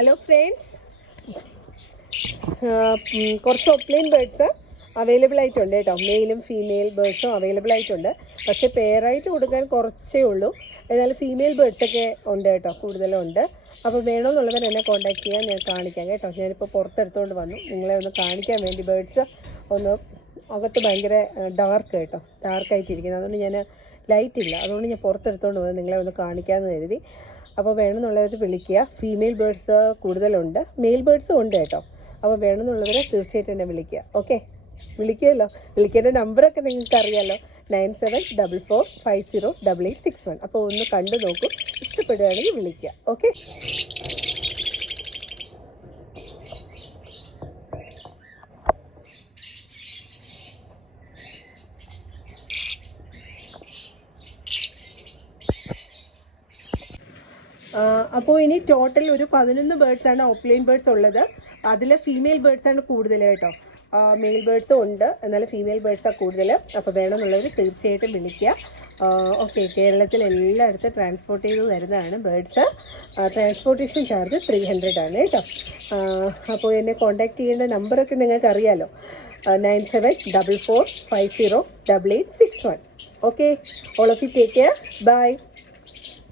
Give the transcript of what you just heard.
Hello friends, കുറച്ച് ഓപ്ലൈൻ birds available ആയിട്ടുണ്ട് കേട്ടോ. മെയിലും ഫീമെയിൽ ബേർഡ്സും അവൈലബിൾ ആയിട്ടുണ്ട്. പക്ഷേ പെയറായിട്ട് കൊടുക്കാൻ കുറച്ചേ ഉള്ളൂ. എന്നാലും ഫീമെയിൽ ബേർഡ്സൊക്കെ ഉണ്ട് കേട്ടോ, കൂടുതലും ഉണ്ട്. അപ്പോൾ വേണമെന്നുള്ളവർ എന്നെ കോൺടാക്ട് ചെയ്യാൻ ഞാൻ കാണിക്കാം കേട്ടോ. ഞാനിപ്പോൾ പുറത്തെടുത്തുകൊണ്ട് വന്നു നിങ്ങളെ ഒന്ന് കാണിക്കാൻ വേണ്ടി. ബേർഡ്സ് ഒന്ന് അകത്ത് ഭയങ്കര ഡാർക്ക് കേട്ടോ, ഡാർക്കായിട്ടിരിക്കുന്നത്. അതുകൊണ്ട് ഞാൻ ലൈറ്റ് ഇല്ല, അതുകൊണ്ട് ഞാൻ പുറത്തെടുത്തുകൊണ്ട് വന്ന് നിങ്ങളെ ഒന്ന് കാണിക്കാമെന്ന് കരുതി. അപ്പോൾ വേണമെന്നുള്ളവർ വിളിക്കുക. ഫീമെയിൽ ബേർഡ്സ് കൂടുതലുണ്ട്, മെയിൽ ബേർഡ്സും ഉണ്ട് കേട്ടോ. അപ്പോൾ വേണമെന്നുള്ളവർ തീർച്ചയായിട്ടും എന്നെ വിളിക്കുക. ഓക്കെ, വിളിക്കുമല്ലോ. വിളിക്കേണ്ട നമ്പറൊക്കെ നിങ്ങൾക്ക് അറിയാമല്ലോ, 9744508861. അപ്പോൾ ഒന്ന് കണ്ടു നോക്കൂ, ഇഷ്ടപ്പെടുകയാണെങ്കിൽ വിളിക്കുക. ഓക്കെ. അപ്പോൾ ഇനി ടോട്ടൽ ഒരു 11 ബേർഡ്സാണ് ഓപ്ലൈൻ ബേർഡ്സ് ഉള്ളത്. അതിൽ ഫീമെയിൽ ബേർഡ്സാണ് കൂടുതൽ കേട്ടോ. മെയിൽ ബേർഡ്സും ഉണ്ട്, എന്നാലും ഫീമെയിൽ ബേർഡ്സാണ് കൂടുതൽ. അപ്പോൾ വേണമെന്നുള്ളവർ തീർച്ചയായിട്ടും വിളിക്കുക. ഓക്കെ, കേരളത്തിൽ എല്ലായിടത്തും ട്രാൻസ്പോർട്ട് ചെയ്ത് തരുന്നതാണ് ബേർഡ്സ്. ട്രാൻസ്പോർട്ടേഷൻ ചാർജ് 300 ആണ് കേട്ടോ. അപ്പോൾ എന്നെ കോൺടാക്ട് ചെയ്യേണ്ട നമ്പറൊക്കെ നിങ്ങൾക്ക് അറിയാമല്ലോ, 9744508861. Okay, all of you take care. By.